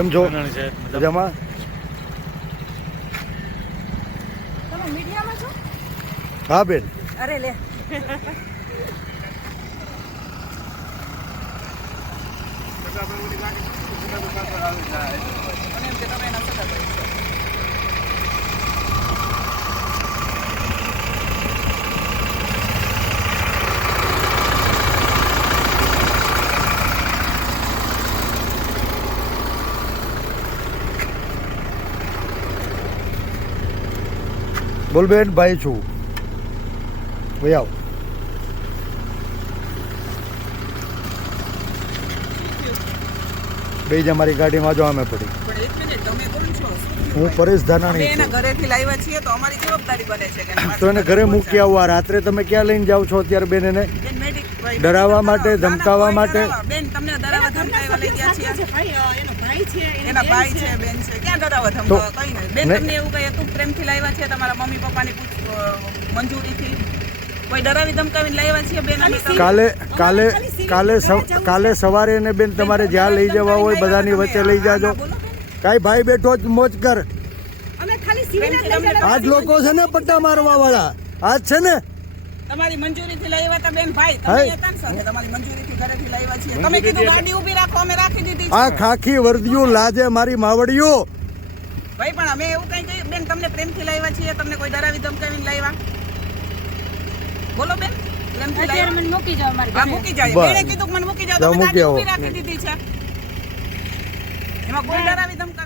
કેમ છો? મજામાં? તમે મીડિયામાં છો? હા બેન. અરે લે. બોલ બેન, ભાઈ છું. ભાઈ આવ. બે જ અમારી ગાડીમાં જો અમે પડી. પણ એક મિનિટ, તમે કોણ છો? હું પરેશ ધાનાણી અમે એના છું. ઘરેથી લાવ્યા છીએ તો અમારી જવાબદારી બને છે કે તો એને ઘરે મૂકી આવો. આ રાત્રે તમે ક્યાં લઈને જાઓ છો અત્યારે બેન એને? ડરાવવા માટે, ધમકાવવા માટે? બેન તમને ડરાવવા ધમકાવવા લઈ ગયા છીએ. એના ભાઈ છે, બેન છે. ક્યાં ડરાવવા ધમકાવવા? કઈ નહીં બેન. તમને એવું કઈ હતું પ્રેમથી લાવ્યા છે તમારા મમ્મી પપ્પાની મંજૂરીથી? કોઈ ડરાવી ધમકાવીને લાવ્યા છીએ બેન? કાલે સવારે એને બેન તમારે જ્યાં લઈ જવા હોય બધાની વચ્ચે લઈ જાજો. કાંઈ ભાઈ બેઠો જ મોજ કર. આજ લોકો છે ને પટ્ટા મારવા વાળા આજ છે ને. તમારી મંજૂરીથી લાવ્યા હતા બેન ભાઈ. તમે હતા ને સાથે તમારી મંજૂરીથી ઘરેથી લાવ્યા છીએ. તમે કીધું ગાડી ઊભી રાખો, અમે રાખી દીધી છે. આ ખાખી વર્દિયું લાજે મારી માવડિયું. ભાઈ પણ અમે એવું કઈ કહ્યું બેન? તમને પ્રેમથી લાવ્યા છીએ, તમને કોઈ ડરાવી ધમકાવીને લાવ્યા? બોલો બેન. પ્રેમથી લાવ્યા મને મૂકી જાવ મારી ઘરે. મૂકી જાય. બેને કીધું મને મૂકી જાવ તો ગાડી ઊભી રાખી દીધી છે. એમાં કોઈ ડરાવી ધમકાવી